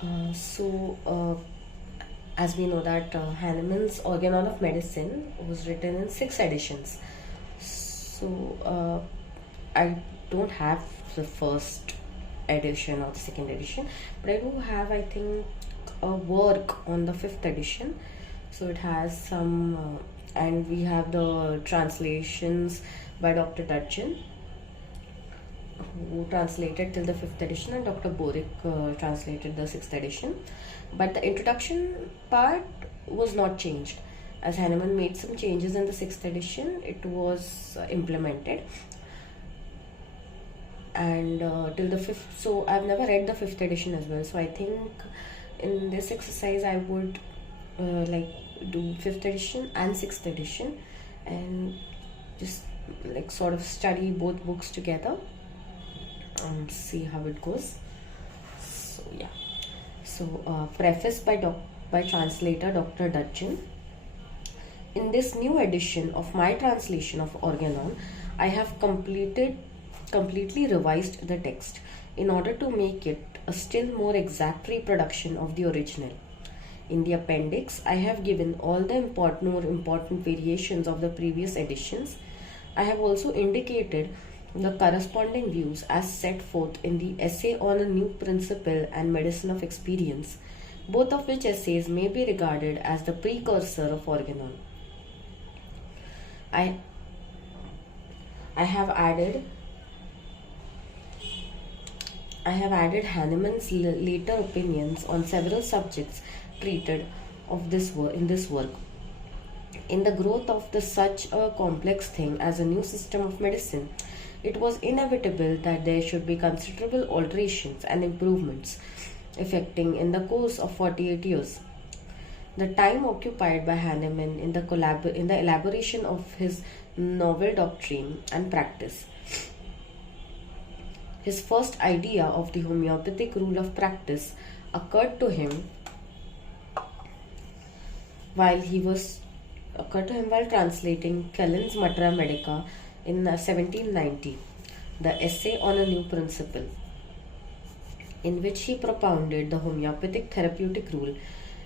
As we know that Hahnemann's Organon of Medicine was written in 6 editions. I don't have the first edition or the second edition, but I do have, I think, a work on the fifth edition. So it has some, and we have the translations by Dr. Dudgeon, who translated till the fifth edition, and Dr. Borick translated the sixth edition. But the introduction part was not changed. As Hahnemann made some changes in the sixth edition, it was implemented. And till the fifth, so I've never read the fifth edition as well. So I think in this exercise I would like do fifth edition and sixth edition, and just like sort of study both books together and see how it goes. So yeah. So preface by translator Dr. Dudgeon. In this new edition of my translation of Organon, I have completely revised the text in order to make it a still more exact reproduction of the original. In the appendix, I have given all the more important variations of the previous editions. I have also indicated the corresponding views as set forth in the Essay on a New Principle and Medicine of Experience, both of which essays may be regarded as the precursor of Organon. I have added Hahnemann's later opinions on several subjects treated in this work. In the growth of such a complex thing as a new system of medicine, it was inevitable that there should be considerable alterations and improvements effecting in the course of 48 years. The time occupied by Hahnemann in the elaboration of his novel doctrine and practice. His first idea of the homeopathic rule of practice occurred to him while translating Kellen's Matra Medica in 1790, the Essay on a New Principle, in which he propounded the homeopathic therapeutic rule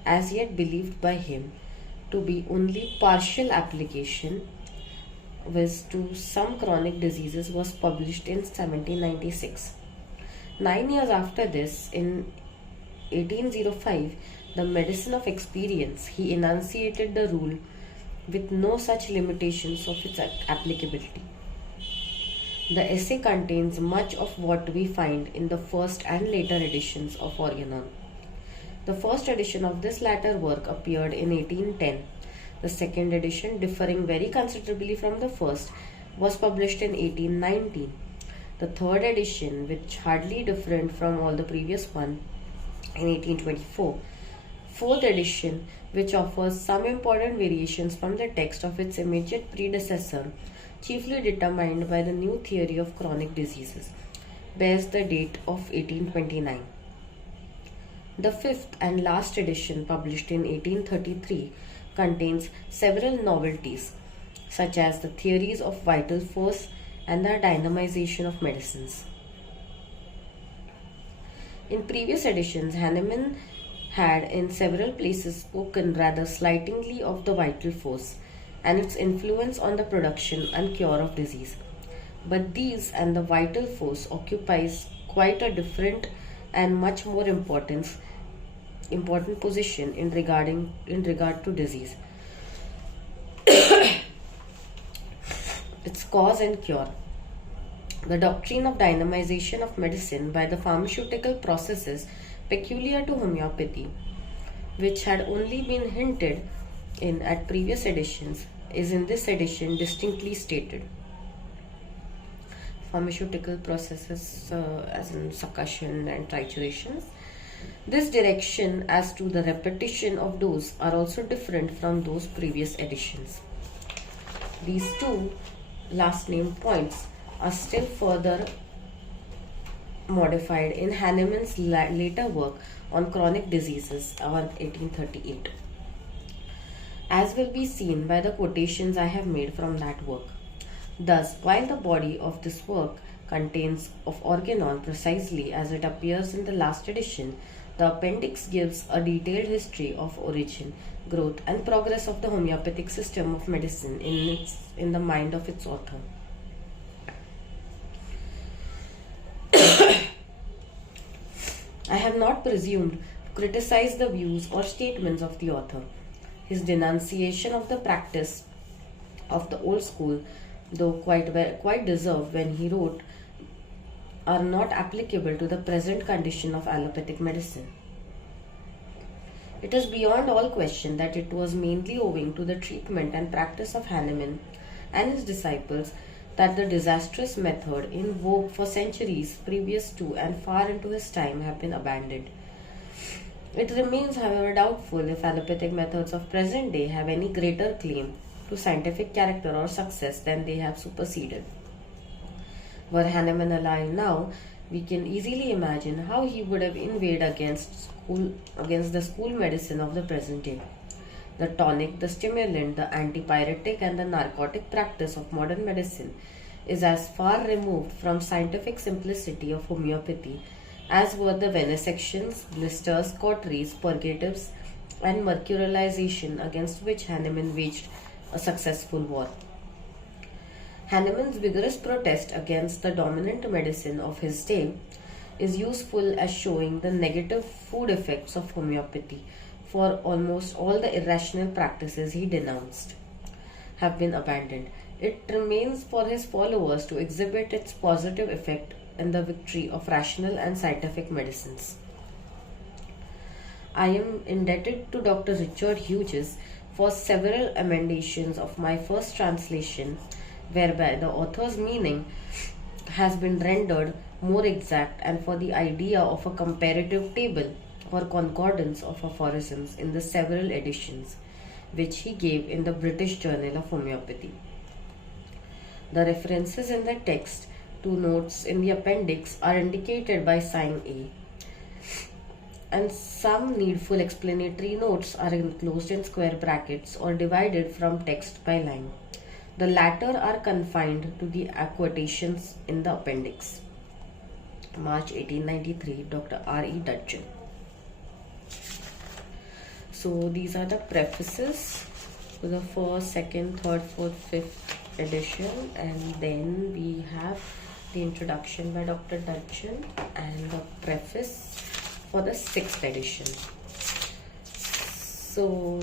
as yet believed by him to be only partial application to some chronic diseases, was published in 1796. 9 years after this, in 1805, the Medicine of Experience, he enunciated the rule with no such limitations of its applicability. The essay contains much of what we find in the first and later editions of Organon. The first edition of this latter work appeared in 1810. The second edition, differing very considerably from the first, was published in 1819. The third edition, which hardly different from all the previous one, in 1824. Fourth edition, which offers some important variations from the text of its immediate predecessor, chiefly determined by the new theory of chronic diseases, bears the date of 1829. The fifth and last edition, published in 1833, contains several novelties, such as the theories of vital force and the dynamization of medicines. In previous editions, Hahnemann had in several places spoken rather slightingly of the vital force and its influence on the production and cure of disease. But these and the vital force occupies quite a different and much more important position in regard to disease, its cause and cure. The doctrine of dynamization of medicine by the pharmaceutical processes peculiar to homeopathy, which had only been hinted in at previous editions, is in this edition distinctly stated. Pharmaceutical processes as in succussion and triturations. This direction as to the repetition of those are also different from those previous editions. These two last named points are still further modified in Hahnemann's later work on chronic diseases, around 1838, as will be seen by the quotations I have made from that work. Thus, while the body of this work contains of Organon precisely as it appears in the last edition, The appendix gives a detailed history of origin, growth, and progress of the homeopathic system of medicine in the mind of its author. I have not presumed to criticize the views or statements of the author. His denunciation of the practice of the old school, though quite deserved when he wrote, are not applicable to the present condition of allopathic medicine. It is beyond all question that it was mainly owing to the treatment and practice of Hahnemann and his disciples that the disastrous method in vogue for centuries previous to and far into his time have been abandoned. It remains, however, doubtful if allopathic methods of present day have any greater claim to scientific character or success than they have superseded. Were Hahnemann alive now, we can easily imagine how he would have inveighed against the school medicine of the present day. The tonic, the stimulant, the antipyretic, and the narcotic practice of modern medicine is as far removed from scientific simplicity of homeopathy as were the venesections, blisters, cauteries, purgatives, and mercurialization against which Hahnemann waged a successful war. Hahnemann's vigorous protest against the dominant medicine of his day is useful as showing the negative food effects of homeopathy, for almost all the irrational practices he denounced have been abandoned. It remains for his followers to exhibit its positive effect in the victory of rational and scientific medicines. I am indebted to Dr. Richard Hughes for several emendations of my first translation, whereby the author's meaning has been rendered more exact, and for the idea of a comparative table or concordance of aphorisms in the several editions which he gave in the British Journal of Homeopathy. The references in the text to notes in the appendix are indicated by sign A, and some needful explanatory notes are enclosed in square brackets or divided from text by line. The latter are confined to the quotations in the appendix. March 1893, Dr. R.E. Dudgeon. So these are the prefaces to the first, second, third, fourth, fifth edition, and then we have the introduction by Dr. Dudgeon and the preface for the sixth edition. So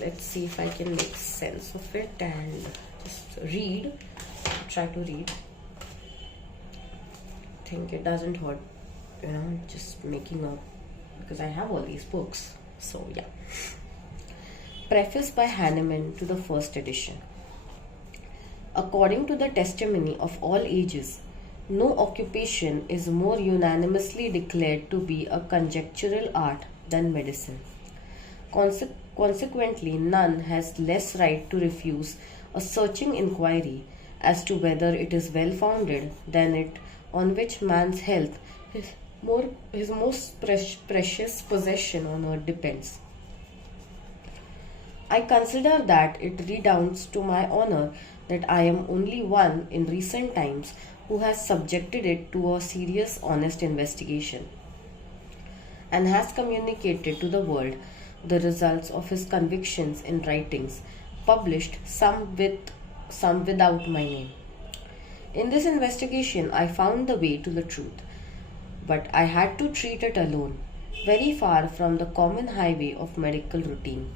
let's see if I can make sense of it and just try to read. I think it doesn't hurt, just making up, because I have all these books. So yeah. Preface by Hahnemann to the first edition. According to the testimony of all ages, no occupation is more unanimously declared to be a conjectural art than medicine. Consequently, none has less right to refuse a searching inquiry as to whether it is well founded than it on which man's health, his most precious possession on earth, depends. I consider that it redounds to my honor that I am only one in recent times who has subjected it to a serious, honest investigation, and has communicated to the world the results of his convictions in writings, published some without my name. In this investigation, I found the way to the truth, but I had to treat it alone, very far from the common highway of medical routine.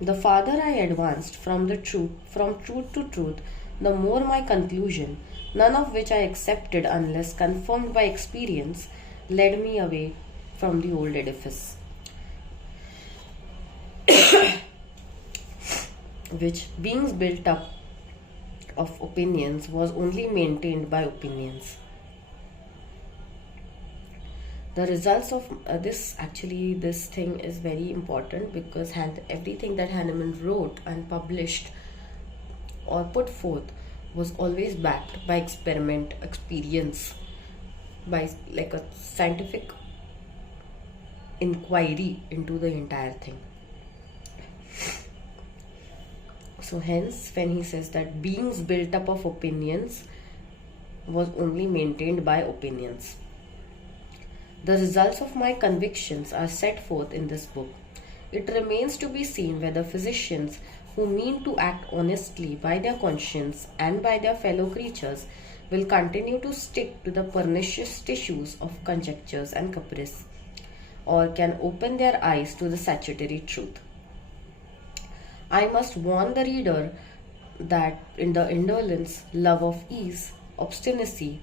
The farther I advanced from truth to truth, the more my conclusion, none of which I accepted unless confirmed by experience, led me away from the old edifice, which, being built up of opinions, was only maintained by opinions. The results of this thing is very important, because everything that Hahnemann wrote and published or put forth was always backed by experience, by like a scientific inquiry into the entire thing. So hence, when he says that beings built up of opinions was only maintained by opinions. The results of my convictions are set forth in this book. It remains to be seen whether physicians who mean to act honestly by their conscience and by their fellow creatures will continue to stick to the pernicious tissues of conjectures and caprice, or can open their eyes to the salutary truth. I must warn the reader that in the indolence, love of ease, obstinacy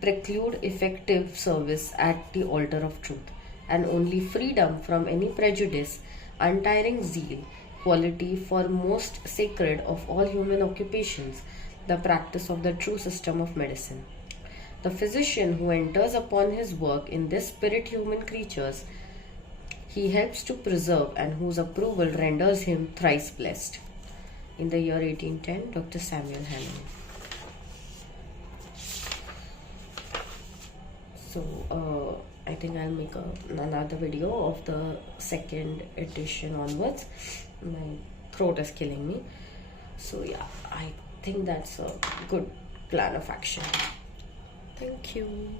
preclude effective service at the altar of truth, and only freedom from any prejudice, untiring zeal, quality for most sacred of all human occupations, the practice of the true system of medicine. The physician who enters upon his work in this spirit human creatures he helps to preserve and whose approval renders him thrice blessed. In the year 1810, Dr. Samuel Hannah. So, I think I'll make another video of the second edition onwards. My throat is killing me. So yeah, I think that's a good plan of action. Thank you.